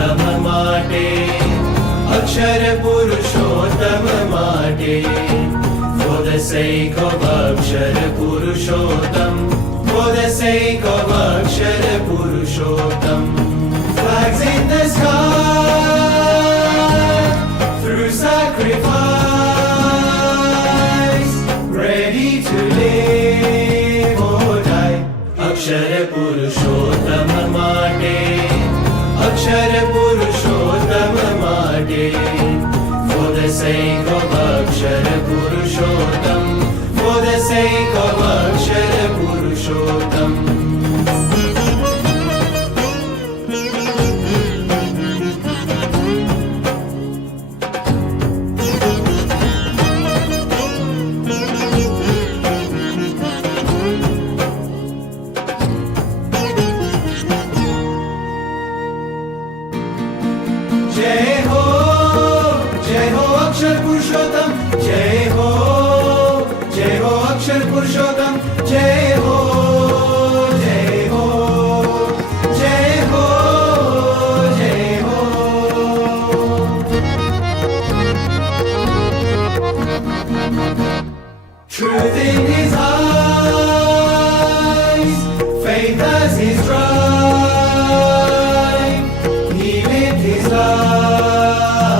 પુરુષોત્તમ માટે, અક્ષર પુરુષોત્તમ માટે. For the sake of Akshar Purushottam, for the sake of Akshar Purushottam. Flags in the sky, through sacrifice, ready to live or die. અક્ષર પુરુષોત્તમ માટે, અક્ષર પુરુષોત્તમ માટે. For the sake of Akshar Purushottam, for the sake of અક્ષર પુરુષોત્તમ. जय हो अक्षर पुरुषोत्तम, जय हो अक्षर पुरुषोत्तम. जय हो जय हो जय हो जय हो. Truth in his eyes, faith as his drive, he lived his life.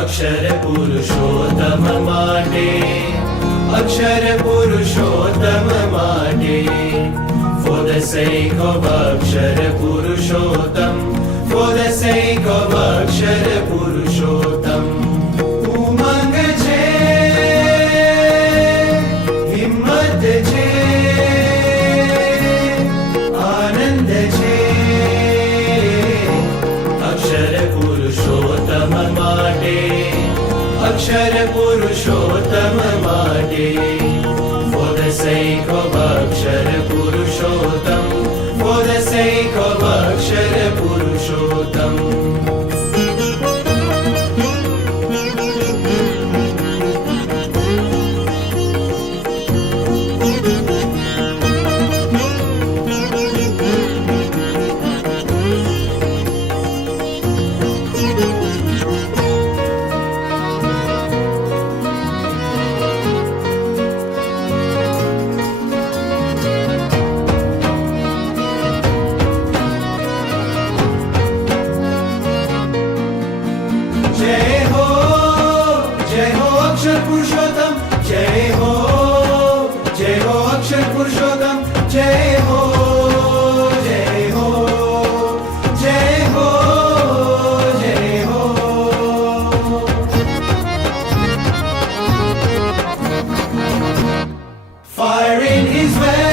અક્ષર પુરુષોત્તમ માટે, અક્ષર પુરુષોત્તમ માટે. For the sake of Akshar Purushottam, for the sake of અક્ષર પુરુષોત્તમ. ઉમંગ છે, હિંમત છે, આનંદ છે. અક્ષર પુરુષોત્તમ માટે, અક્ષર પુરુષોત્તમ માટે. For the sake of Akshar Purushottam, for the sake of અક્ષર પુરુષોત્તમ. जय हो अक्षर पुरुषोत्तम, जय हो अक्षर पुरुषोत्तम. जय हो जय हो जय हो जय हो. Fire in his way,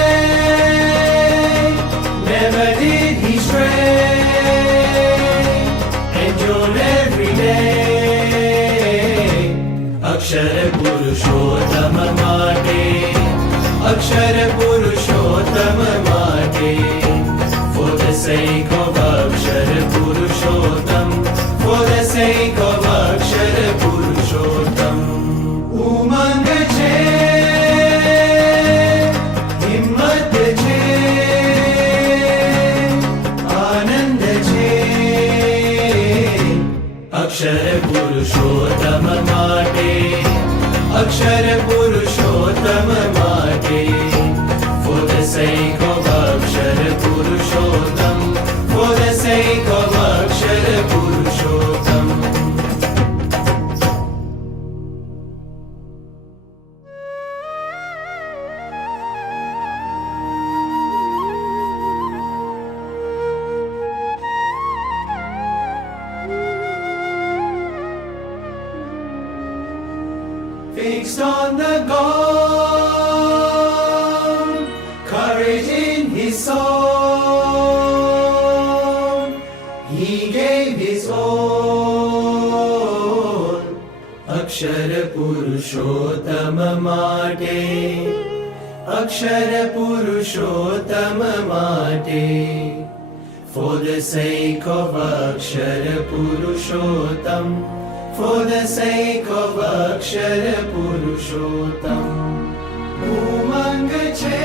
never did he stray, endured every day. અક્ષર પુરુષોત્તમ માટે, અક્ષર પુરુષોત્તમ માટે. For the sake of Akshar Purushottam, for the sake of અક્ષર પુરુષોત્તમ. ઉમંગ છે, હિંમત છે, આનંદ છે. અક્ષર પુરુષોત્તમ માટે, અક્ષર પુરુષોત્તમ માટે. For the sake of Akshar Purushottam, for the sake of Akshar Purushottam. Fixed on the goal, courage in his soul, he gave his all. અક્ષર પુરુષોત્તમ માટે, અક્ષર પુરુષોત્તમ માટે. For the sake of Akshar Purushottam, for the sake of અક્ષર પુરુષોત્તમ. ઉમંગ છે,